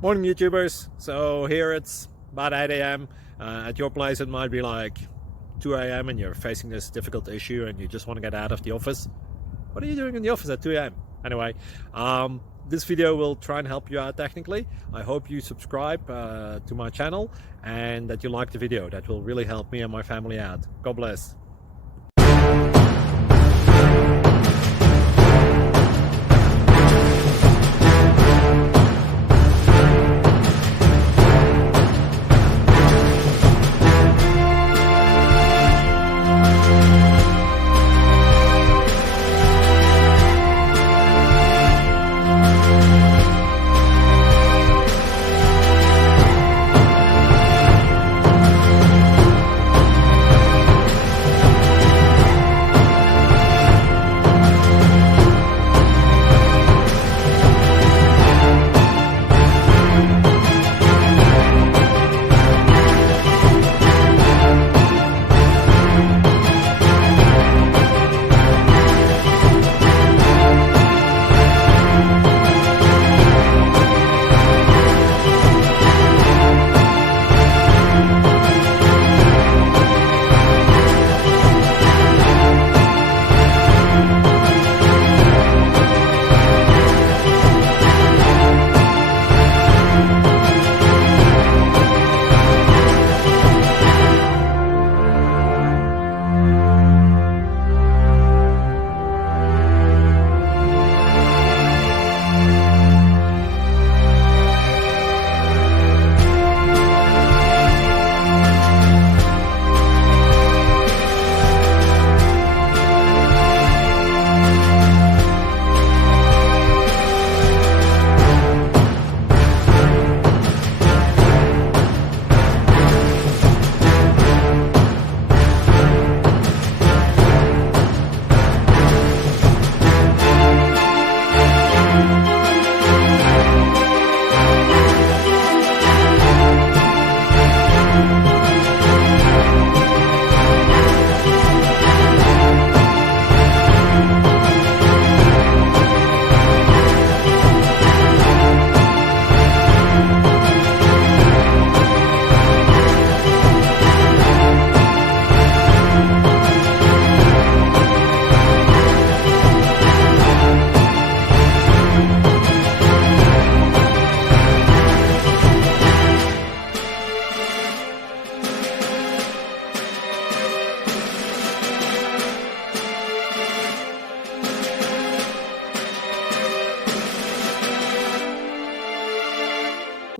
Morning, YouTubers. So here it's about 8 a.m. At your place, it might be like 2 a.m. and you're facing this difficult issue and you just want to get out of the office. What are you doing in the office at 2 a.m.? Anyway, this video will try and help you out technically. I hope you subscribe to my channel and that you like the video. That will really help me and my family out. God bless.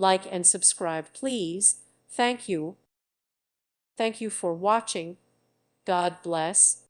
Like and subscribe, please. Thank you. Thank you for watching. God bless.